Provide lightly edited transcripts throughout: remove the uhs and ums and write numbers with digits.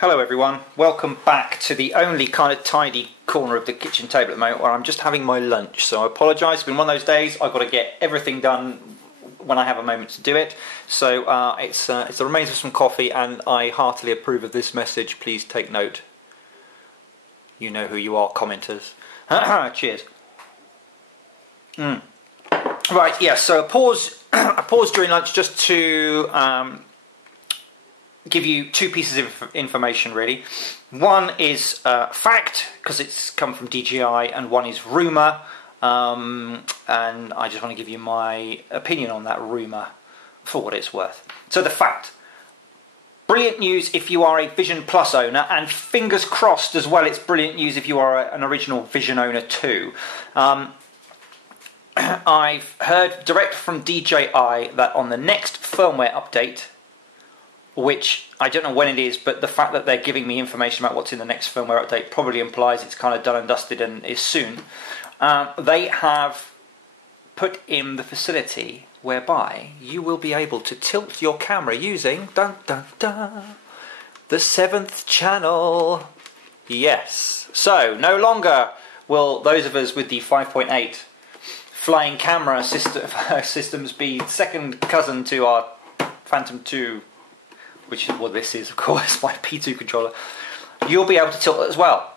Hello everyone, welcome back to the only kind of tidy corner of the kitchen table at the moment where I'm just having my lunch. So I apologise, it's been one of those days, I've got to get everything done when I have a moment to do it. So it's the remains of some coffee, and I heartily approve of this message. Please take note. You know who you are, commenters. Cheers. Right, yeah, so a pause during lunch just to give you two pieces of information really. One is fact, because it's come from DJI, and one is rumour, and I just want to give you my opinion on that rumour for what it's worth. So the fact: brilliant news if you are a Vision Plus owner, and fingers crossed as well, it's brilliant news if you are an original Vision owner too. I've heard direct from DJI that on the next firmware update, which I don't know when it is, but the fact that they're giving me information about what's in the next firmware update probably implies it's kind of done and dusted and is soon. They have put in the facility whereby you will be able to tilt your camera using the 7th channel. Yes. So no longer will those of us with the 5.8 flying camera systems be second cousin to our Phantom 2, which is what this is, of course, my P2 controller. You'll be able to tilt it as well.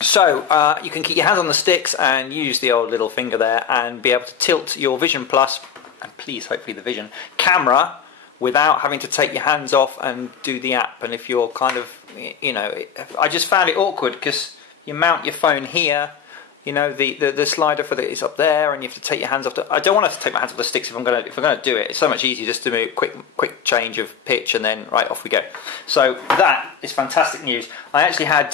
So you can keep your hands on the sticks and use the old little finger there and be able to tilt your Vision Plus, and please hopefully the Vision, camera without having to take your hands off and do the app. And if you're kind of, you know, I just found it awkward because you mount your phone here, you know, the slider for is up there, and you have to take your hands off. I don't want to take my hands off the sticks if I'm going to do it. It's so much easier just to do a quick change of pitch and then right off we go. So that is fantastic news. I actually had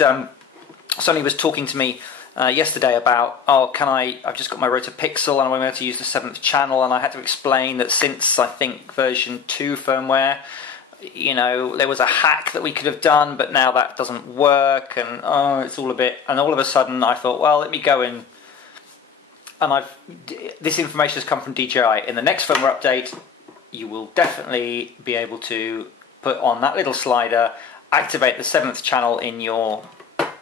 somebody was talking to me yesterday about, I've just got my Rotor Pixel and I'm able to use the 7th channel, and I had to explain that since I think version 2 firmware, you know, there was a hack that we could have done, but now that doesn't work, and it's all a bit. And all of a sudden, I thought, well, let me go in. And this information has come from DJI. In the next firmware update, you will definitely be able to put on that little slider, activate the 7th channel in your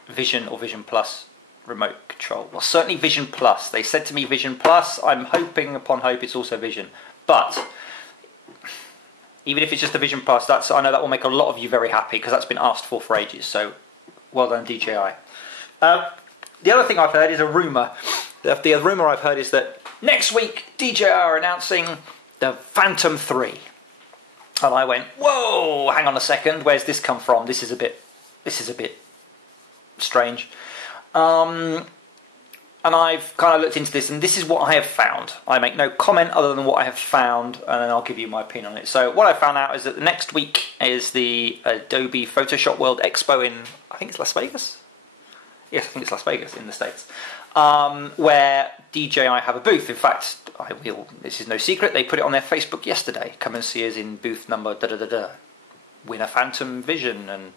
Vision or Vision Plus remote control. Well, certainly Vision Plus. They said to me Vision Plus. I'm hoping upon hope it's also Vision, but even if it's just the Vision Plus, I know that will make a lot of you very happy, because that's been asked for ages. So, well done, DJI. The other thing I've heard is a rumour. The rumour I've heard is that next week DJI are announcing the Phantom 3. And I went, whoa, hang on a second, where's this come from? This is a bit strange. And I've kind of looked into this, and this is what I have found. I make no comment other than what I have found, and then I'll give you my opinion on it. So what I found out is that the next week is the Adobe Photoshop World Expo in, I think it's Las Vegas? Yes, I think it's Las Vegas in the States, where DJI have a booth. In fact, this is no secret, they put it on their Facebook yesterday. Come and see us in booth number da-da-da-da. Win a Phantom Vision and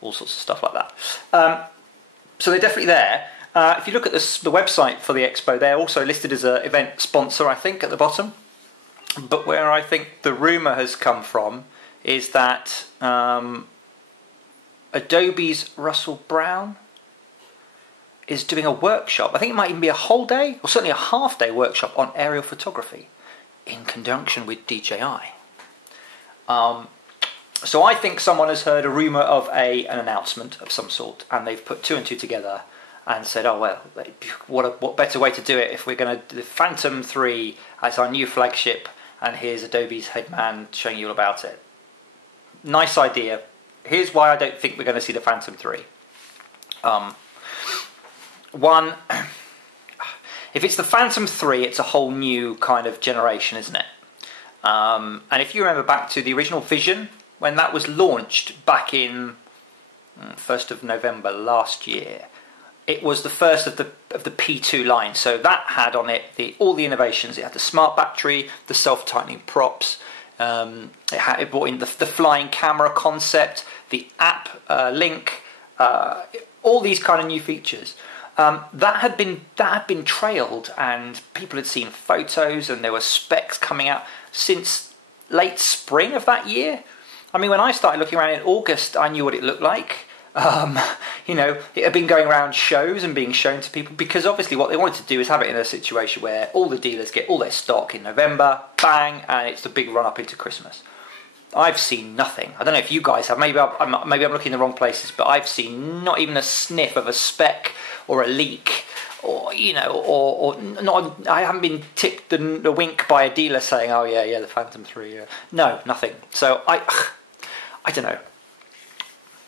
all sorts of stuff like that. So they're definitely there. If you look at the website for the expo, they're also listed as an event sponsor, I think, at the bottom. But where I think the rumour has come from is that Adobe's Russell Brown is doing a workshop. I think it might even be a whole day, or certainly a half-day workshop on aerial photography in conjunction with DJI. So I think someone has heard a rumour of an announcement of some sort, and they've put two and two together and said, oh well, what better way to do it if we're going to do the Phantom 3 as our new flagship, and here's Adobe's head man showing you all about it. Nice idea. Here's why I don't think we're going to see the Phantom 3. One, if it's the Phantom 3, it's a whole new kind of generation, isn't it? And if you remember back to the original Vision, when that was launched back in 1st of November last year, it was the first of the P2 line. So that had on it all the innovations. It had the smart battery, the self-tightening props. It brought in the flying camera concept, the app link, all these kind of new features. That had been trailed, and people had seen photos, and there were specs coming out since late spring of that year. I mean, when I started looking around in August, I knew what it looked like. You know, it had been going around shows and being shown to people, because obviously what they wanted to do is have it in a situation where all the dealers get all their stock in November, bang, and it's the big run up into Christmas. I've seen nothing. I don't know if you guys have. Maybe I'm looking in the wrong places, but I've seen not even a sniff of a spec or a leak, or you know, or not. I haven't been tipped the wink by a dealer saying, "Oh yeah, the Phantom 3." Yeah. No, nothing. So I don't know.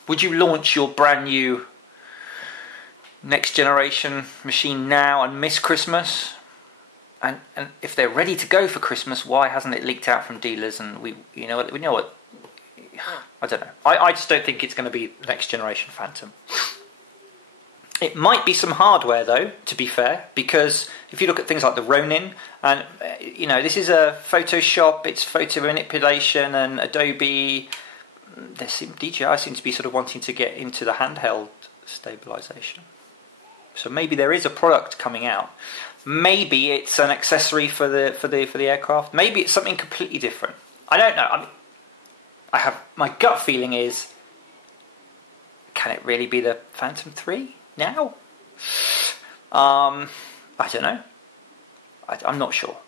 Would you launch your brand new next generation machine now and miss Christmas? And if they're ready to go for Christmas, why hasn't it leaked out from dealers? And we know what. I don't know. I just don't think it's going to be next generation Phantom. It might be some hardware though, to be fair, because if you look at things like the Ronin, and you know, this is a Photoshop, it's photo manipulation, and Adobe. DJI seems to be sort of wanting to get into the handheld stabilization. So maybe there is a product coming out. Maybe it's an accessory for the aircraft. Maybe it's something completely different. I don't know. I have my gut feeling is, can it really be the Phantom 3 now? I don't know. I'm not sure.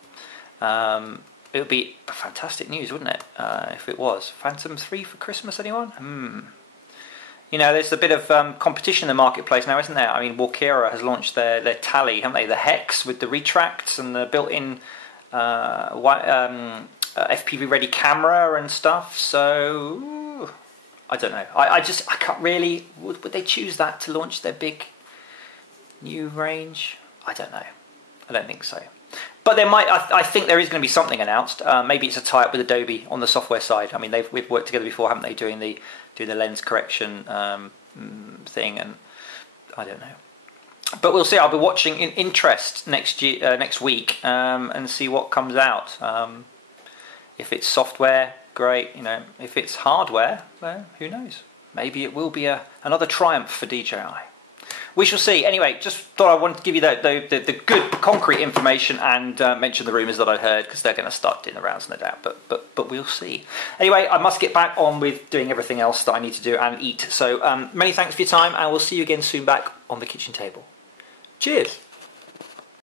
It would be fantastic news, wouldn't it, if it was. Phantom 3 for Christmas, anyone? You know, there's a bit of competition in the marketplace now, isn't there? I mean, Walkera has launched their Tally, haven't they? The Hex with the retracts and the built-in FPV-ready camera and stuff. So, I don't know. I can't really... Would they choose that to launch their big new range? I don't know. I don't think so. But there might. I think there is going to be something announced. Maybe it's a tie-up with Adobe on the software side. I mean, we've worked together before, haven't they? Doing the lens correction thing, and I don't know. But we'll see. I'll be watching in interest next week and see what comes out. If it's software, great. You know, if it's hardware, well, who knows? Maybe it will be another triumph for DJI. We shall see. Anyway, just thought I wanted to give you the good concrete information and mention the rumours that I heard, because they're going to start doing the rounds, no doubt. But we'll see. Anyway, I must get back on with doing everything else that I need to do and eat. So many thanks for your time, and we'll see you again soon back on the kitchen table. Cheers.